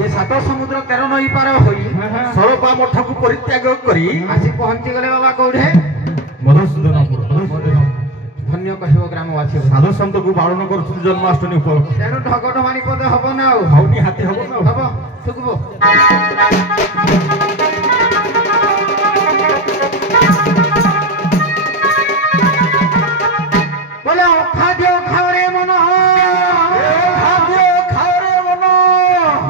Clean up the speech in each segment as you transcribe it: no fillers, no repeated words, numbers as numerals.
ये सात समुद्र 13 नई पार होई सरपा मठ को परित्याग करी आसी पहुंची गले बाबा कोठे मधुसूदनपुर धन्य कहिबो ग्रामवासी साधु संत को पालन करछु जन्माष्टमी उपलक्ष तेनु ढगड मानी पद हबो ना हौनी हाथी हबो ना हबो सुकबो बोले खाद्य खावरे मन खाद्य खावरे मन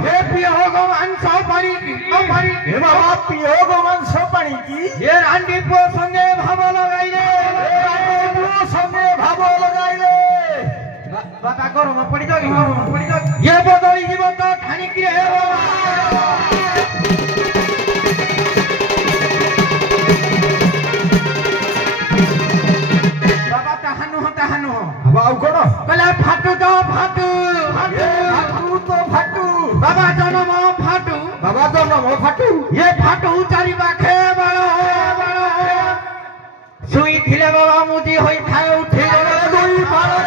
हे पियो गो मांस पानी की पानी हे बाबा पियो गो मांस पानी की ये रांडी पो संगे भाव लगाइले संगे भाव लगाइले बाबा करो म पड़ी जागी ये बदली जीव तो ठानी की हे बाबा ताहानु बाबा आउ कोन कहला फाटू तो फाटू फाटू तो फाटू बाबा जन्म फाटू ये फाटू चारि पाखे बाळो सुई थिले बाबा मुजी होई खाए उठे दुई बाळो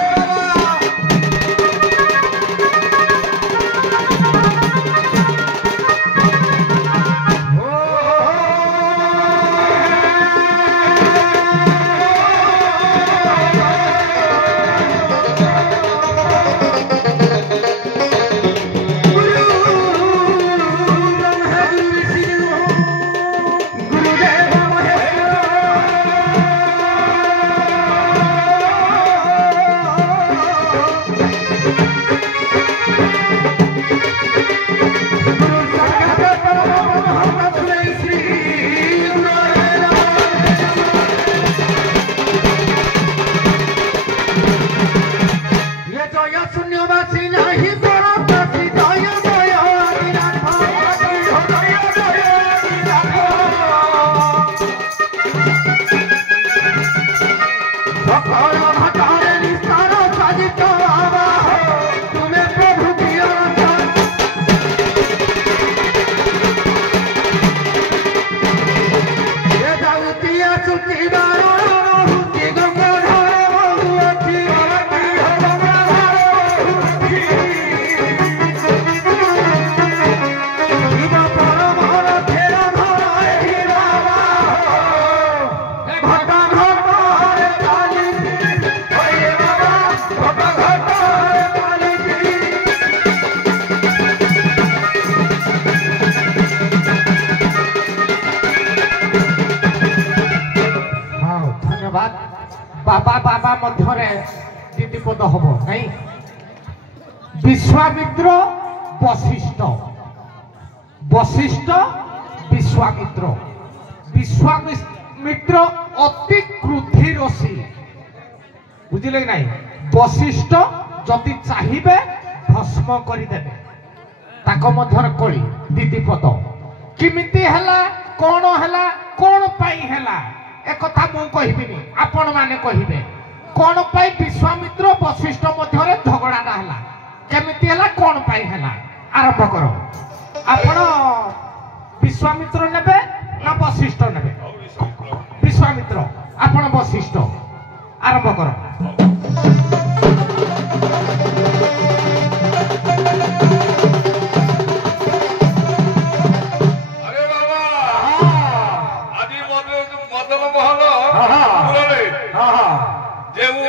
दीदीपद हम नहीं विश्वामित्र वशिष्ठ वशिष्ठ विश्वामित्र विश्वामित्र अति क्रोधी ऋषि बुझिले नहीं वशिष्ठ जदि चाहिए भस्म करदेवे ताक मध्य कली दीदीपद किमिति हला कौन पाई हला एक कथा मु कहबिनी आपण माने कहिबे कौन पाई विश्वामित्र वशिष्ठ मध्य झगड़ाटा है केमिति है कौन पाई है आरंभ करो आपण विश्वामित्र नेबे ना वशिष्ठ नेबे विश्वामित्र आपण वशिष्ठ आरंभ करो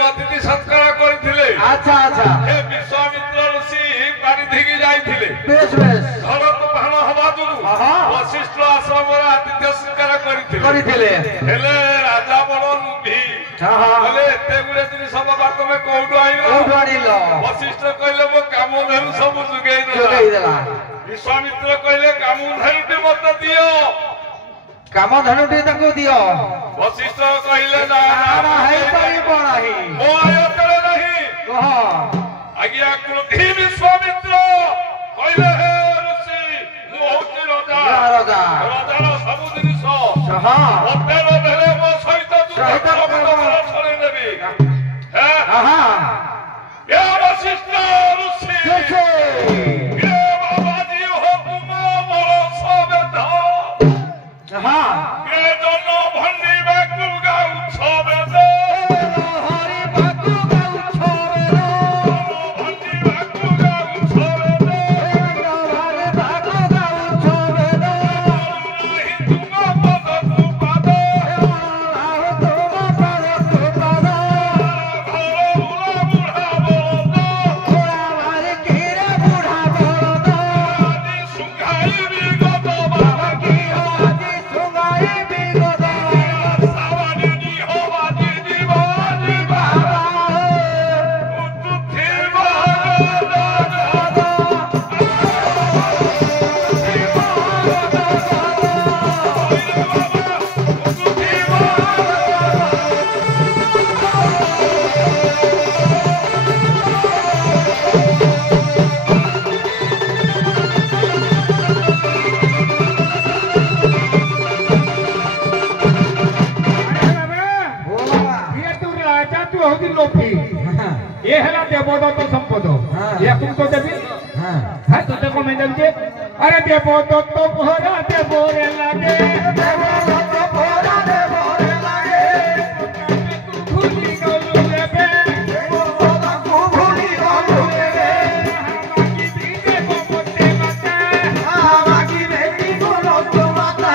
अतिथि सत्कार करथिले अच्छा अच्छा हे विश्वामित्र ऋषि पारिधिकी जाइथिले बेस बेस घर तो पहाड़ हवा जुगु वशिष्ठ आश्रम रे अतिथि सत्कार करथिले हेले राजा बड़ लुभी बोले एते गुरे तुनी सब बात में कोउडु आइलो वशिष्ठ कहले मो काम धरु सब जुगेई देला विश्वामित्र कहले काम धरुटी मत दियो काम धनुटी तको दियो वशिष्ठ कहले ना है परिबो नाही मो आयतरे नहीं कह आज्ञा क्रोधी विश्वामित्र कहले हे ऋषि मो होची राजा राजार सब जिनिस होटेल भेले मो सहित छड़े देबी हे हे वशिष्ठ ऋषि हे बाबा जी हुकुम मोर सब ध ये दोनों भंडी बाकु गाउ छबे दे हरि बाकु गाउ छबे दे भंडी बाकु गाउ দেবদত্ত সম্পদ এখন তো দেবী হ্যাঁ তোতে কমে যাচ্ছে আরে দেবদত্ত ভরা দেবরে লাগে দেবদত্ত ভরা দেবরে লাগে ভুলি গলু দেবে দেবদত্ত ভুলি গলু দেবে আমাকি দিতে গোপতে মাতা আমাকি দেবি গোলত মাতা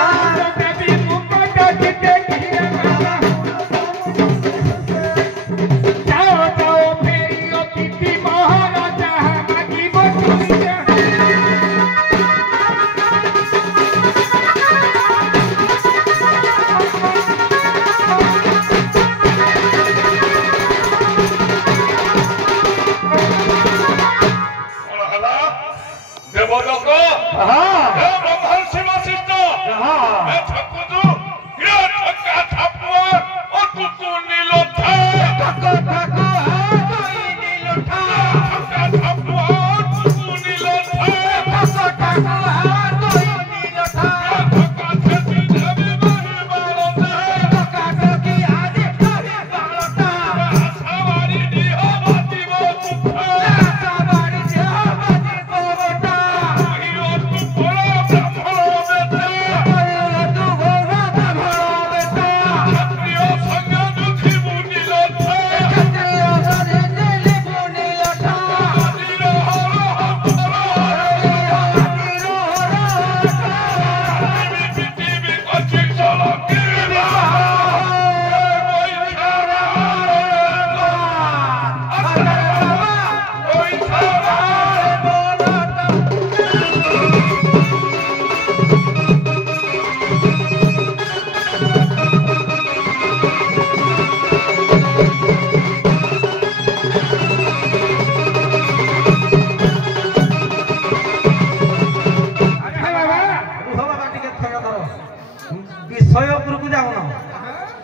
দেবী মুকট দিতে ঘিরে মাতা যাও যাও ফেরি অতিথি মহারাজা মাগিব তুমি দেবদত্ত ব্রহ্মর্ষি বশিষ্ঠ ঠাকুর ঠাকুর ও তুতু নীলঠা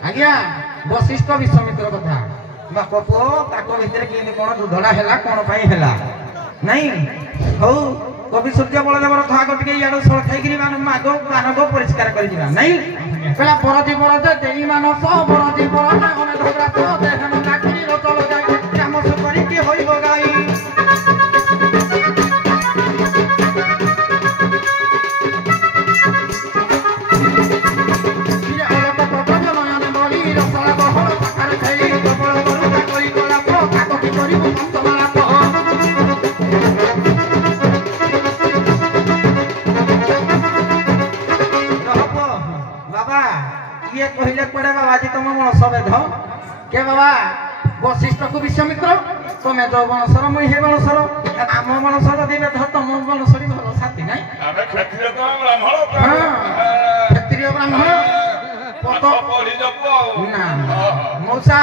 ଆଜ୍ଞା ବଶିଷ୍ଠ ବିଶ୍ୱାମିତ୍ର କଥା ବାପ ପୁଅ ତାଙ୍କ ଭିତରେ କେମିତି କଣ ଯୁଦ୍ଧଟା ହେଲା କଣ ପାଇଁ ହେଲା ନାଇଁ ହଉ କବି ସୂର୍ଯ୍ୟ ବଳଦେବର ଥାକ ଟିକେ ଇଆଡୁ ସଳ ଖାଇକିରି ମାନବ ପରିଷ୍କାର କରିଯିବା ନାଇଁ କହିଲା ବରଜି ବରଜ ଦେଇ ମାନସ ବରଜି ବରଜ ଅନେ ଧୋଗ୍ରା ତ ଦେହନ ନାକିରି ରଚଳ ଯାଇ କାମସ କରିକି ହୋଇବ ଗାଇ कहले पड़े बाबाजी तुम मणसभेद के बाबा वशिष्ठ को विश्वामित्र तुम्हें जो वंशर मुई हे वंशर आम वंश जदि भेद तुम वंशरी भल साथी ना क्षत्रिय ब्राह्मण ना मौसा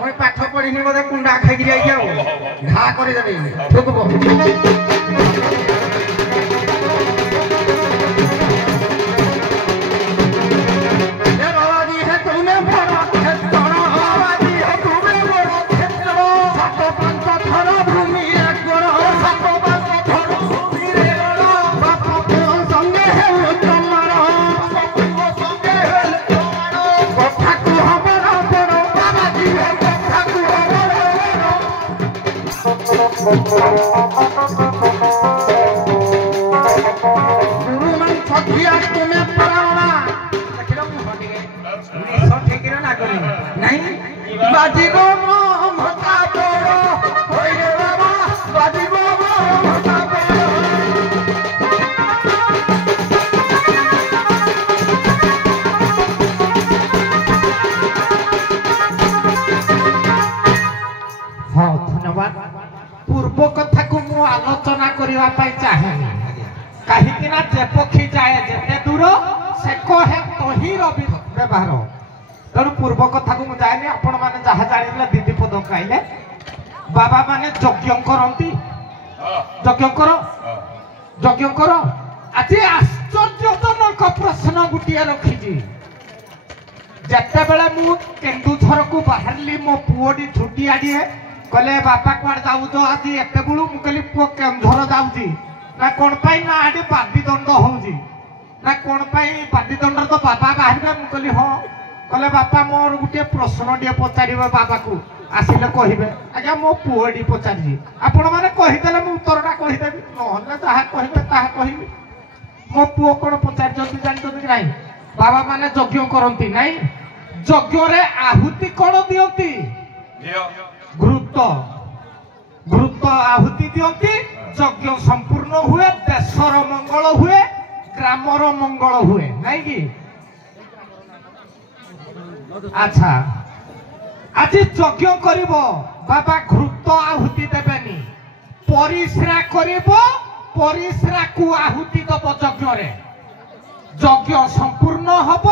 मुई पाठ पढ़ी बोधे कुंडा खाई घा करदेवी ठुकब गुरुमान छठिया तुम्हें परावना देखिलो मुहटिके सठिकिरा ना करी नहीं बाजीबो ममता बड़ो होई रे बाबा बाजीबो ममता बड़ो हां धन्यवाद पूर्व कथा को मु आलोचना करिवा पाई चाहेनी कहीं ना जे पक्षी जाए जेते दूर से कहे तहीर व्यवहार तेणु पूर्व कथा को मुझे जाए आपण मैंने जहाँ जाने दीदी पद कहले बाबा माने यज्ञ करती यज्ञ कर आज आश्चर्यजनक प्रश्न गोटे रखी जिते बड़े मु केन्दुझर को बाहरली मो पुओटी छुट्टी आडिए कहले बापा कुआड़ जाऊ आज एत बड़ू मु कहली पुओ केन्दुझर जाऊँगी ना कौन पाई ना आडे बादी दंड होउजी ना कौन पाई बादी दंड तो बाबा बाहर मु कहली हाँ कहले बापा मोर गोटे प्रश्न टे पचारे बाबा को ଆସିଲେ କହିବେ ଆଜ୍ଞା ମୋ ପୁଅ ଏଠି ପଚାରିଛି ଆପଣମାନେ କହିଦେଲେ ମୁଁ ଉତ୍ତରଟା କହିଦେବି ନହେଲେ ଯାହା କହିବେ ତାହା କହିବି। ମୋ ପୁଅ କ'ଣ ପଚାରିଛନ୍ତି ଜାଣିଛନ୍ତି କି ନାହିଁ? ବାବା ମାନେ ଯଜ୍ଞ କରନ୍ତି ନାଇଁ, ଯଜ୍ଞରେ ଆହୁତି କ'ଣ ଦିଅନ୍ତି? ଘୃତ ଆହୁତି ଦିଅନ୍ତି। ଯଜ୍ଞ ସମ୍ପୂର୍ଣ୍ଣ ହୁଏ, ଦେଶର ମଙ୍ଗଳ ହୁଏ, ଗ୍ରାମର ମଙ୍ଗଳ ହୁଏ ନାଇଁ କି? ଆଚ୍ଛା, ଆଜି ଯଜ୍ଞ କରିବ ବାବା ଘୃତ ଆହୁତି ଦେବେନି, ପରିସ୍ରା କରିବ, ପରିସ୍ରାକୁ ଆହୁତି ଦବ ଯଜ୍ଞରେ। ଯଜ୍ଞ ସମ୍ପୂର୍ଣ୍ଣ ହବ,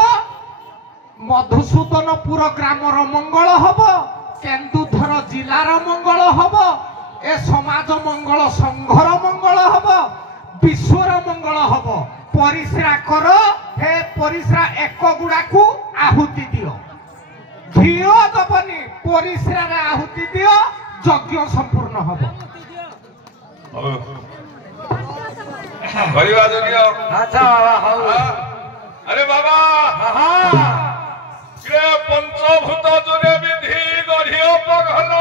ମଧୁସୂଦନପୁର ଗ୍ରାମର ମଙ୍ଗଳ ହବ, କେନ୍ଦୁଝର ଜିଲ୍ଲାର ମଙ୍ଗଳ ହବ, ଏ ସମାଜ ମଙ୍ଗଳ ସଂଘର ମଙ୍ଗଳ ହବ, ବିଶ୍ୱର ମଙ୍ଗଳ ହବ। ପରିସ୍ରା କର, ହେ ପରିସ୍ରା ଏକ ଗୁଡାକୁ ଆହୁତି ଦିଅ, ଘିଅ ଦବନି, ପରିସ୍ରାରେ ଆହୁତି ଦିଅ, ଯଜ୍ଞ ସମ୍ପୂର୍ଣ୍ଣ ହବ। କରିବା ଯଜ୍ଞ। ଆରେ ବାବା ପଞ୍ଚଭୂତ ଯୋରେ ବିଧି ଗଢିଅ ପଘନ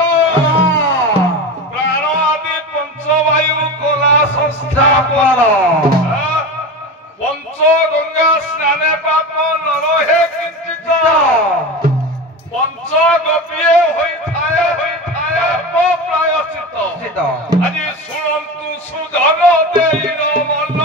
ପ୍ରାଣ ଆଦି ପଞ୍ଚବାୟୁ କଲା ସଂସ୍ଥାପନ ପଞ୍ଚ ଗଙ୍ଗା ସ୍ନାନେ ପାପ ନରহে କିଞ୍ଚିତ ପଞ୍ଚ ଗୋପୀଏ ହୋଇଥାଏ ପ୍ରାୟଶ୍ଚିତ। ଆଜି ଶୁଣନ୍ତୁ ସୁଧନ ଦେଇନ ମନ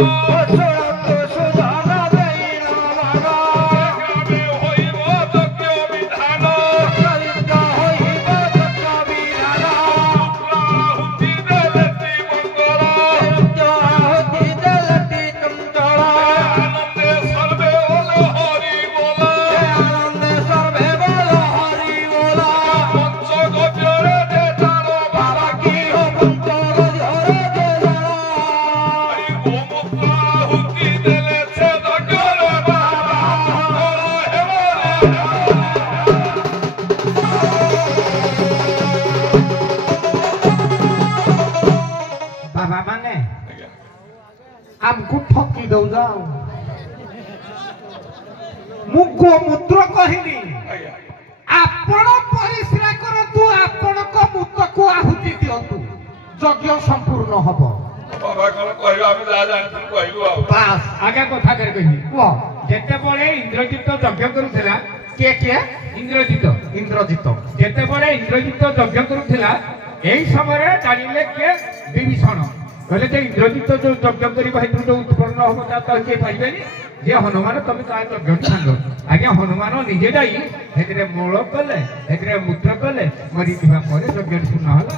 ଆମକୁ ଠକି ଦଉଛ। ମୁଁ ଗୋମୂତ୍ର କହିଲି, ଆପଣ ପରିସ୍ରା କରନ୍ତୁ, ଆପଣଙ୍କ ମୂତ୍ରକୁ ଆହୁତି ଦିଅନ୍ତୁ, ଯଜ୍ଞ ସମ୍ପୂର୍ଣ୍ଣ ହବ। ଆଜ୍ଞା କଥା କହିବି କୁହ। ଯେତେବେଳେ ଇନ୍ଦ୍ରଜିତ ଯଜ୍ଞ କରୁଥିଲା, କିଏ କିଏ? ଇନ୍ଦ୍ରଜିତ ଯେତେବେଳେ ଇନ୍ଦ୍ରଜିତ ଯଜ୍ଞ କରୁଥିଲା, ଏଇ ସମୟରେ ଜାଣିଲେ କିଏ? ବିଭୀଷଣ। କହିଲେ ଯେ ଇନ୍ଦ୍ରଜିତ ଯୋଉ ଯଜ୍ଞ କରିବ ହେତୁ ଯୋଉ ଉତ୍ପନ୍ନ ହବ ତା ତ କିଏ ପାରିବେନି, ଯେ ହନୁମାନ ତମେ ତା ଯଜ୍ଞ ସାଙ୍ଗ। ଆଜ୍ଞା ହନୁମାନ ନିଜେ ଯାଇ ସେଥିରେ ମୂଳ କଲେ, ସେଥିରେ ମୂତ୍ର କଲେ, ମରିଯିବା ପରେ ଯଜ୍ଞ ପୂର୍ଣ୍ଣ ହେଲା।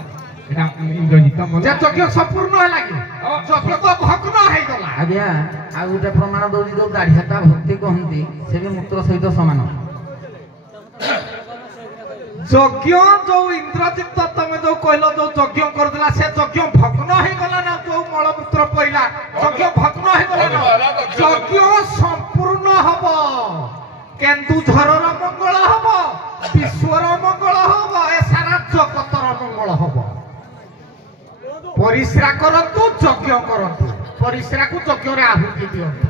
এটা ইন্দ্রজিৎ মজা যজ্ঞ সম্পূর্ণ ହେଲା କି? ଯଜ୍ଞ ତ ଭଗ୍ନ ହେଇଗଲା। ଆଜ୍ଞା ଆଉ ଗୋଟେ ପ୍ରମାଣ ଦଉଛି ଯୋଉ ଦାଢି ହାତା ଭକ୍ତି କହନ୍ତି ସେ ବି ମୂତ୍ର ସହିତ ସମାନ। ଯଜ୍ଞ ଯୋଉ ଇନ୍ଦ୍ରଜିତ ତମେ ଯୋଉ କହିଲ ଯୋଉ ଯଜ୍ଞ କରୁଥିଲା ସେ ଯଜ୍ଞ ଭଗ୍ନ ହେଇଗଲା ନା? ଯୋଉ ମଳମୂତ୍ର ପଇଲା ଯଜ୍ଞ ଭଗ୍ନ ହେଇଗଲା ନା? ଯଜ୍ଞ ସମ୍ପୂର୍ଣ୍ଣ ହବ, କେନ୍ଦୁଝରର ମଙ୍ଗଳ ହବ, ବିଶ୍ୱର ମଙ୍ଗଳ ହବ, ଏ ସାରା ଜଗତର ମଙ୍ଗଳ ହବ। ପରିସ୍ରା କରନ୍ତୁ, ଯଜ୍ଞ କରନ୍ତୁ, ପରିସ୍ରାକୁ ଯଜ୍ଞରେ ଆହୁତି ଦିଅନ୍ତୁ।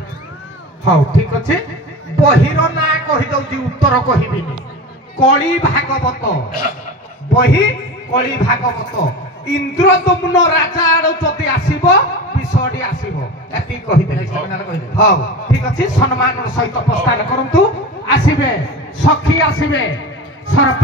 ହଉ ଠିକ ଅଛି, ବହିର ନାଁ କହିଦଉଛି, ଉତ୍ତର କହିବିନି। କଳି ଭାଗବତ ବହି, କଳି ଭାଗବତ। ଇନ୍ଦ୍ରଦୁମ୍ନ ରାଜା ଆଡୁ ଯଦି ଆସିବ ବିଷୟଟି ଆସିବ, ଏତିକି କହିଦେଲି। ହଉ ଠିକ ଅଛି, ସମ୍ମାନର ସହିତ ପ୍ରସ୍ଥାନ କରନ୍ତୁ। ଆସିବେ ସଖୀ, ଆସିବେ ସରପଞ୍ଚ।